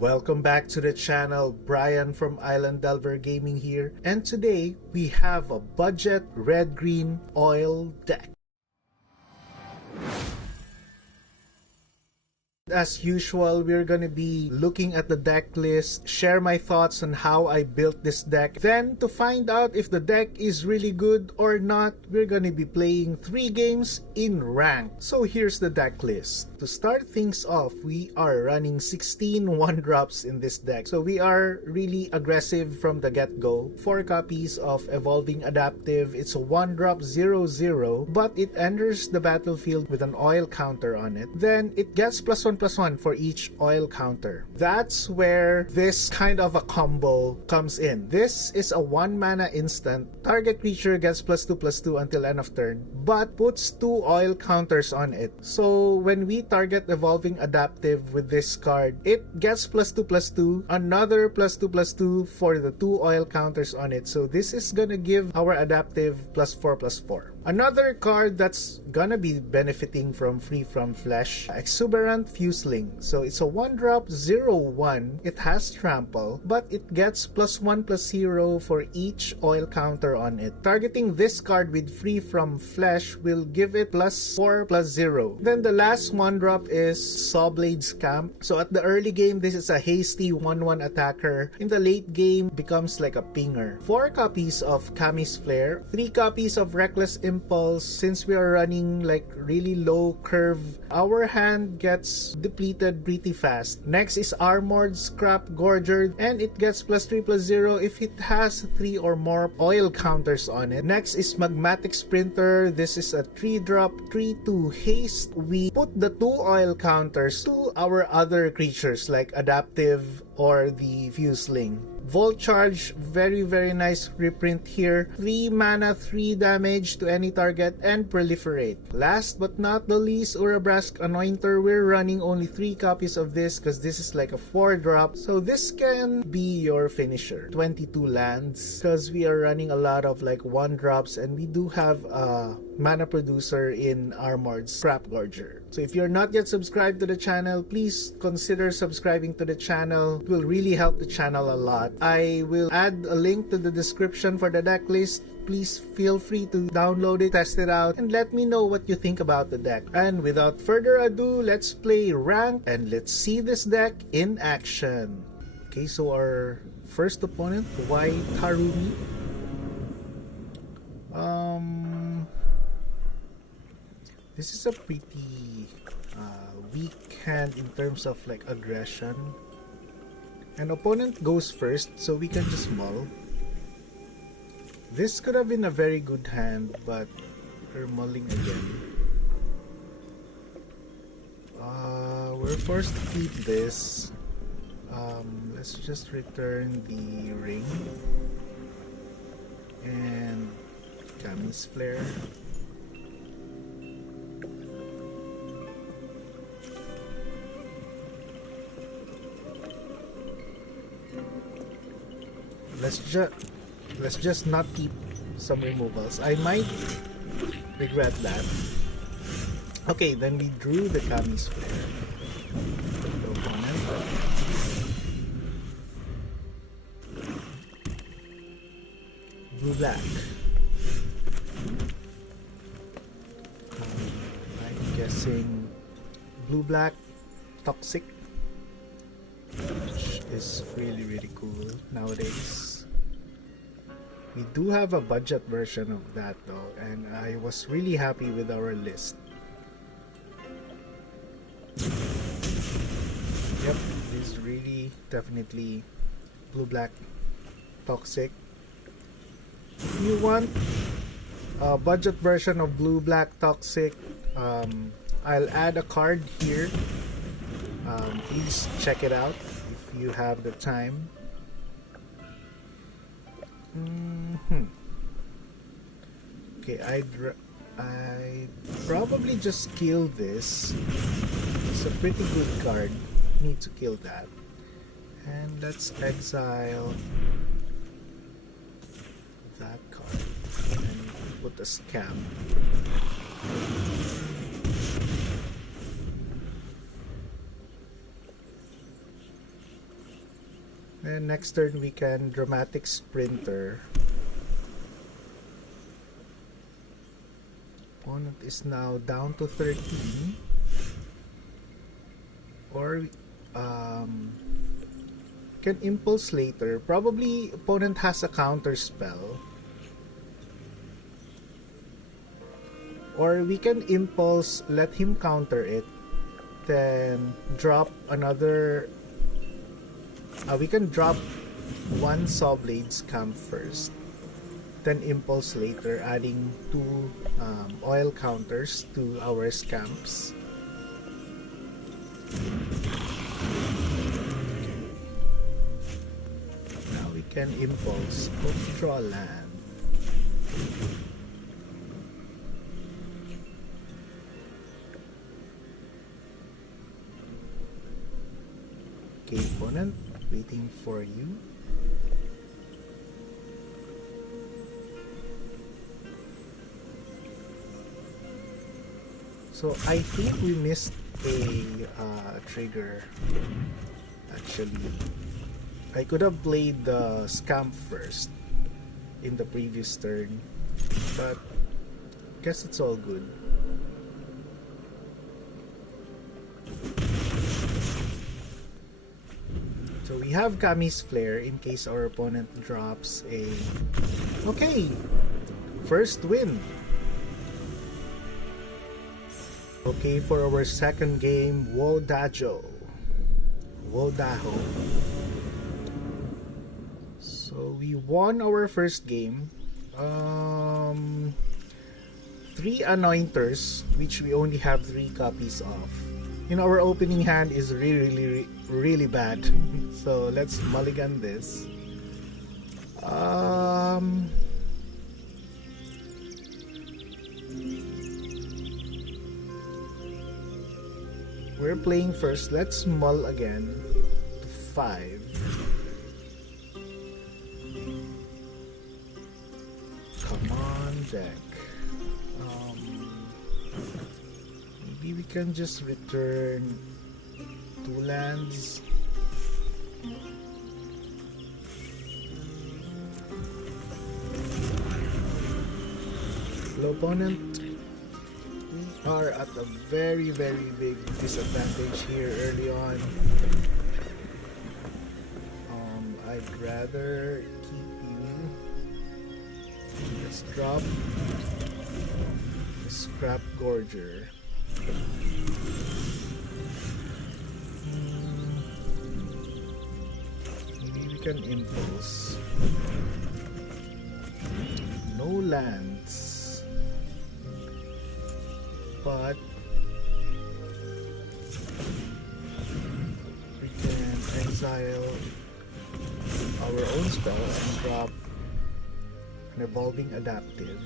Welcome back to the channel. Brian from Island Delver Gaming here, and today we have a budget red-green oil deck. As usual, we're gonna be looking at the deck list, share my thoughts on how I built this deck. Then, to find out if the deck is really good or not, we're gonna be playing 3 games in ranked. So here's the deck list. To start things off, we are running 16 1-drops in this deck. So we are really aggressive from the get-go. 4 copies of Evolving Adaptive. It's a 1-drop 0/0, but it enters the battlefield with an oil counter on it. Then it gets +1/+1 for each oil counter. That's where this kind of a combo comes in. This is a 1 mana instant. Target creature gets +2/+2 until end of turn, but puts 2 oil counters on it. So when we target Evolving Adaptive with this card, it gets +2/+2, another +2/+2 for the 2 oil counters on it. So this is gonna give our Adaptive +4/+4. Another card that's gonna be benefiting from Free From Flesh, Exuberant Fuseling. So it's a 1-drop 0/1. It has trample, but it gets +1/+0 for each oil counter on it. Targeting this card with Free From Flesh will give it +4/+0. Then the last 1-drop is Sawblade's Camp. So at the early game, this is a hasty 1/1 attacker. In the late game, becomes like a pinger. 4 copies of Kami's Flare, 3 copies of Reckless Impulse. Since we are running like really low curve, our hand gets depleted pretty fast. Next is Armored Scrap Gorger, and it gets +3/+0 if it has 3 or more oil counters on it. Next is Magmatic Sprinter. This is a 3-drop 3/2 haste. We put the 2 oil counters to our other creatures like Adaptive or the Fuseling. Volt Charge, very nice reprint here. 3 mana, 3 damage to any target, and Proliferate. Last but not the least, Urabrask Anointer. We're running only 3 copies of this because this is like a 4-drop. So this can be your finisher. 22 lands because we are running a lot of like 1-drops, and we do have a mana producer in Armored Scrap Gorger. So if you're not yet subscribed to the channel, please consider subscribing to the channel. It will really help the channel a lot. I will add a link to the description for the deck list. Please feel free to download it, test it out, and let me know what you think about the deck. And without further ado, let's play rank and let's see this deck in action. Okay, so our first opponent, White Harumi. This is a pretty weak hand in terms of like aggression. An opponent goes first, so we can just mull. This could have been a very good hand, but we're mulling again. We're forced to keep this. Let's just return the ring and Kami's Flare. Let's just not keep some removals. I might regret that. Okay, then we drew the Kami's Flare. Blue black. I'm guessing blue black toxic, which is really cool nowadays. We do have a budget version of that though, and I was really happy with our list. Yep, this is really definitely blue black toxic. If you want a budget version of blue black toxic, I'll add a card here. Please check it out if you have the time. Okay, I'd probably just kill this. It's a pretty good card. Need to kill that. And let's exile that card and put a scam. And next turn we can Dramatic Sprinter. Opponent is now down to 13. Or can Impulse later. Probably opponent has a counter spell. Or we can Impulse, let him counter it, then drop another. We can drop one Sawblade's Camp first, then Impulse later, adding 2 oil counters to our scamps. Now we can Impulse, hope to draw land. Okay, opponent, waiting for you. So I think we missed a trigger. Actually, I could have played the Scamp first in the previous turn, but guess it's all good. So we have Kami's Flare in case our opponent drops a... Okay! First win! Okay, for our second game, Wodaho. So we won our first game. 3 Anointers, which we only have 3 copies of. You know, our opening hand is really bad. So let's mulligan this. We're playing first. Let's mull again to 5. Come on, deck. Maybe we can just return 2 lands. Hello, opponent. We are at a very big disadvantage here early on. I'd rather keep you. Let's drop the Scrap Gorger. Maybe we can Impulse. No lands, but we can exile our own spell and drop an Evolving Adaptive.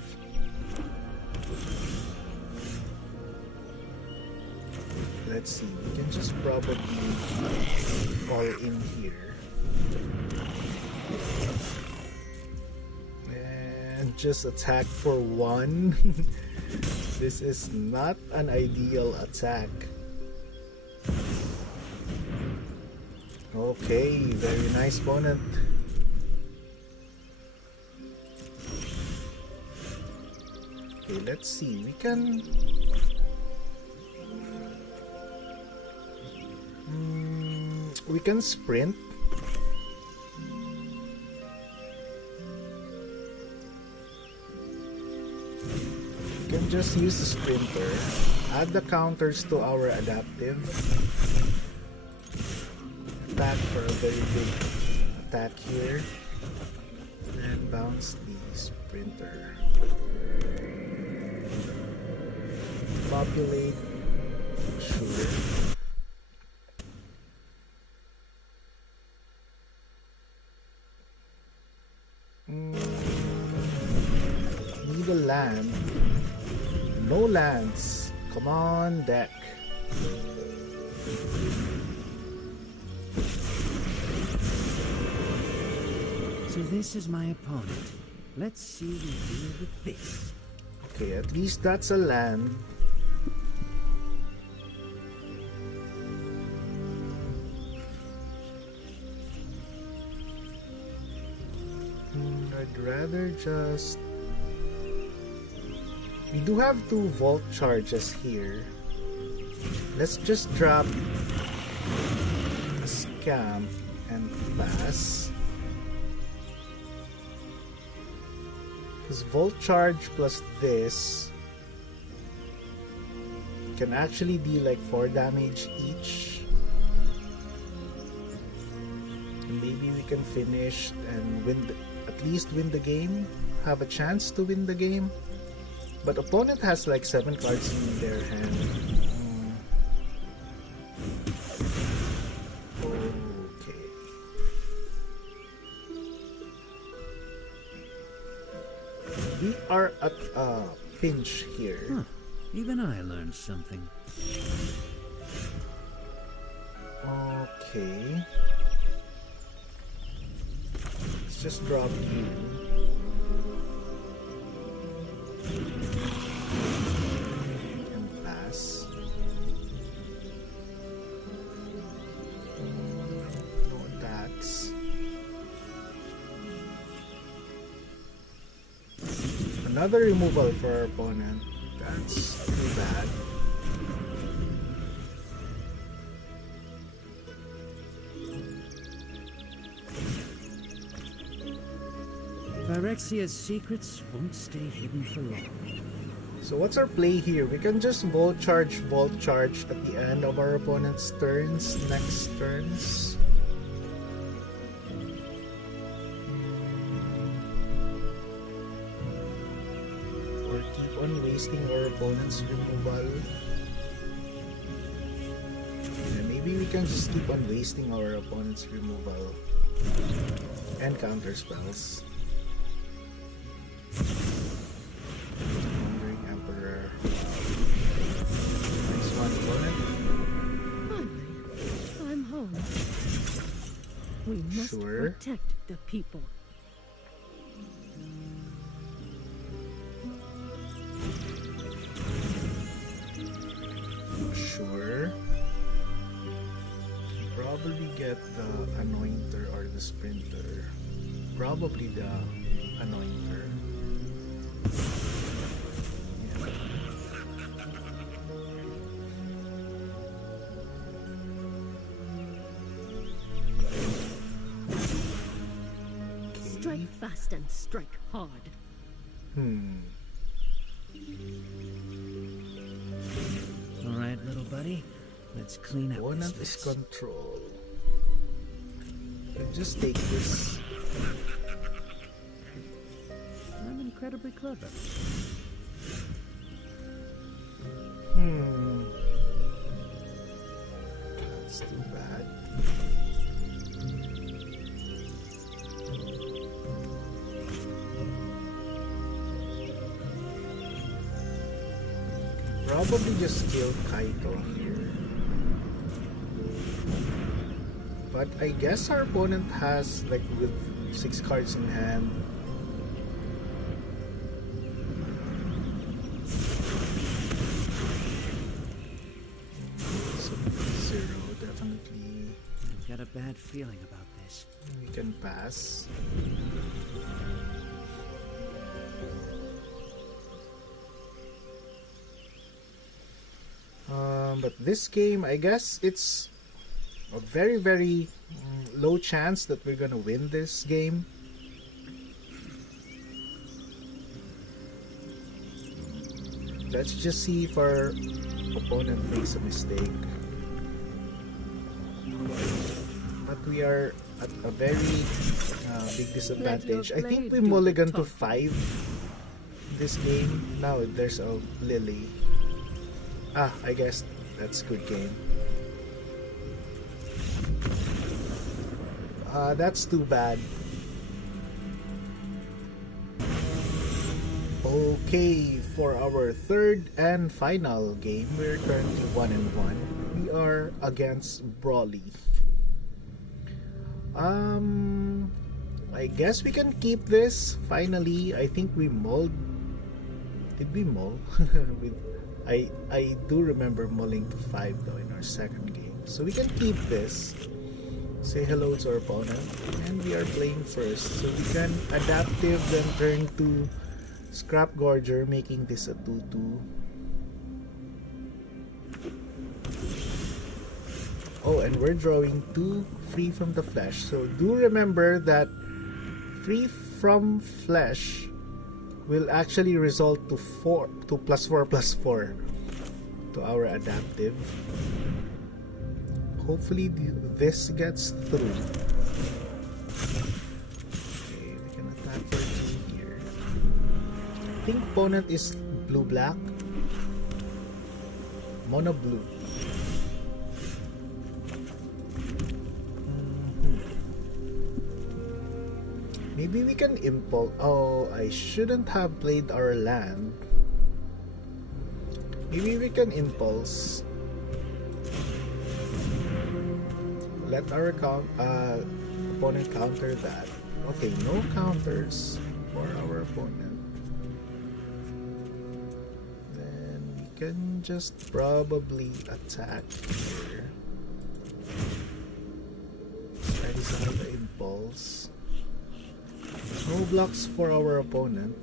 Let's see, we can just probably fall in here and just attack for 1. This is not an ideal attack. Okay, very nice opponent. Okay, let's see, we can sprint. We can just use the sprinter, add the counters to our adaptive, attack for a very big attack here, and bounce the sprinter. Populate, sure. Need a land. No lands. Come on, deck. So this is my opponent. Let's see you deal with this. Okay, at least that's a land. I'd rather just... We do have 2 vault charges here. Let's just drop a scam and pass. Because vault charge plus this can actually deal like 4 damage each. And maybe we can finish and win at least win the game. Have a chance to win the game. But opponent has like 7 cards in their hand. Okay. We are at a pinch here. Huh. Even I learned something. Okay. Let's just drop you. And pass. No attacks. Another removal for our opponent. That's too bad. Phyrexia's secrets won't stay hidden for long. So what's our play here? We can just vault charge at the end of our opponent's turns, next turns. Or keep on wasting our opponent's removal. Yeah, maybe we can just keep on wasting our opponent's removal and counter spells. Wandering Emperor. Next one, opponent. Finally, I'm home. We must protect the people. Sure. Probably get the Anointer or the Sprinter. Probably the Anointer. Yeah. Strike fast and strike hard. Alright, little buddy. Let's clean up Opponent this is mess. control. I'll just take this. I'm incredibly clever. That's too bad. Probably just kill Kaito here. But I guess our opponent has like with 6 cards in hand. Zero, definitely. I've got a bad feeling about this. We can pass. But this game, I guess it's a very, very low chance that we're gonna win this game. Let's just see if our opponent makes a mistake. But we are at a very big disadvantage. I think we mulligan to 5 this game. Now there's a Lily. I guess that's good game. That's too bad. Okay, for our third and final game, we're currently 1-1. We are against Brawly. I guess we can keep this. Finally, I think we mulled. Did we mull? I do remember mulling to 5 though in our second game. So we can keep this. say hello to our opponent. And we are playing first. So we can adaptive then turn to Scrap Gorger, making this a 2-2. Oh, and we're drawing 2 Free from the Flesh. So do remember that Free from Flesh will actually result to 4 to +4/+4 to our adaptive. Hopefully this gets through. Okay, we can attack for 2 here. I think opponent is blue-black. Mono blue. Maybe we can impulse. Oh, I shouldn't have played our land. Maybe we can impulse. Let our opponent counter that. Okay, no counters for our opponent. Then we can just probably attack here. That is another impulse. No blocks for our opponent.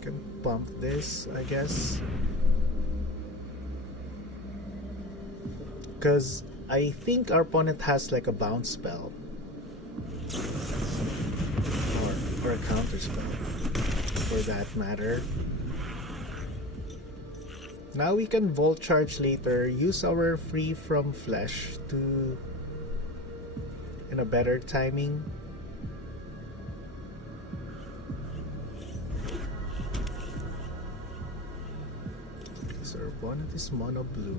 Can pump this, I guess. Because I think our opponent has like a bounce spell. Or a counter spell, for that matter. Now we can Volt Charge later, use our Free from Flesh to in a better timing. So our opponent is mono blue.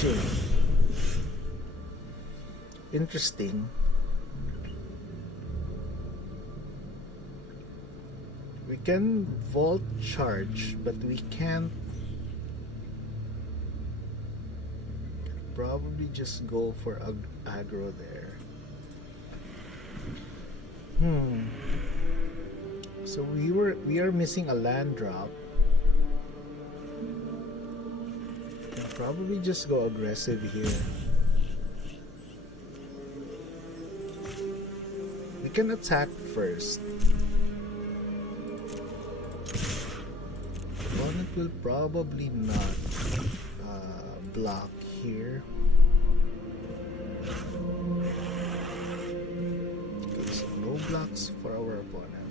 Sure. Interesting. We can Volt Charge, but we can't. Probably just go for aggro there. So we are missing a land drop. Can probably just go aggressive here. We can attack first. Opponent will probably not block here. Okay, so no blocks for our opponent.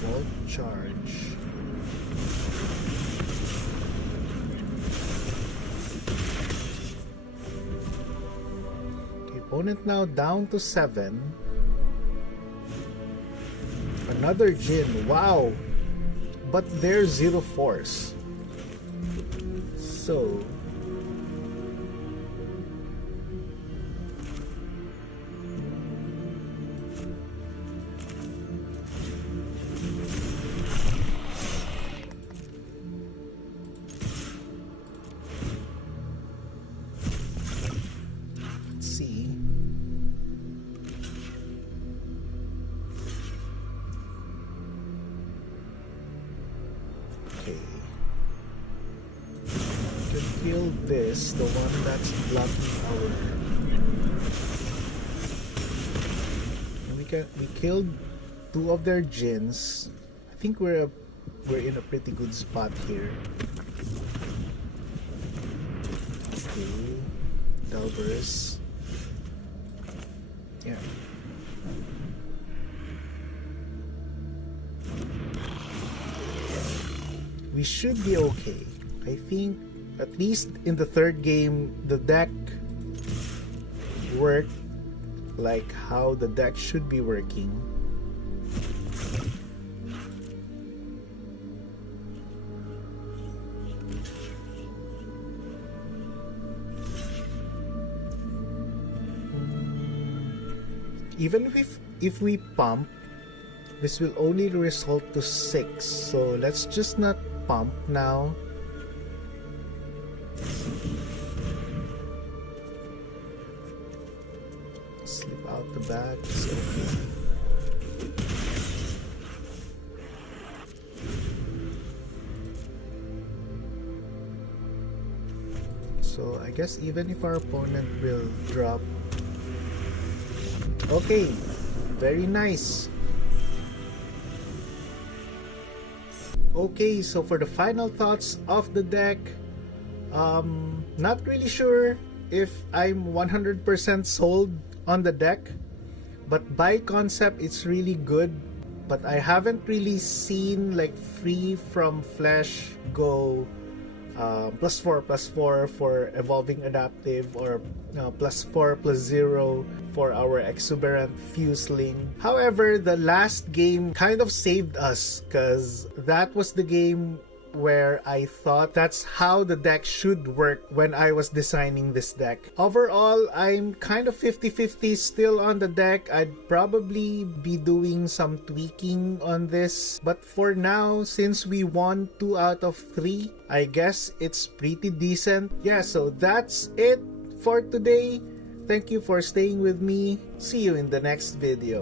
Volt Charge. Okay, opponent now down to 7. Another Jin, wow! But there's 0 force. So let's see. Okay. We can kill this, the one that's blocking our. And we killed 2 of their Jins. I think we're in a pretty good spot here. Okay. Delvers. Yeah. We should be okay. I think at least in the 3rd game the deck worked like how the deck should be working. Even if we pump, this will only result to 6. So let's just not pump now. Slip out the back. It's okay. So I guess even if our opponent will drop. Okay, very nice. Okay, so for the final thoughts of the deck, not really sure if I'm 100% sold on the deck, but by concept it's really good. But I haven't really seen like Free from Flesh go +4/+4 for evolving adaptive, or +4/+0 for our exuberant fuseling. However, the last game kind of saved us, because that was the game where I thought that's how the deck should work when I was designing this deck. Overall, I'm kind of 50-50 still on the deck. I'd probably be doing some tweaking on this, but for now, since we won 2 out of 3, I guess it's pretty decent. Yeah, so that's it for today. Thank you for staying with me. See you in the next video.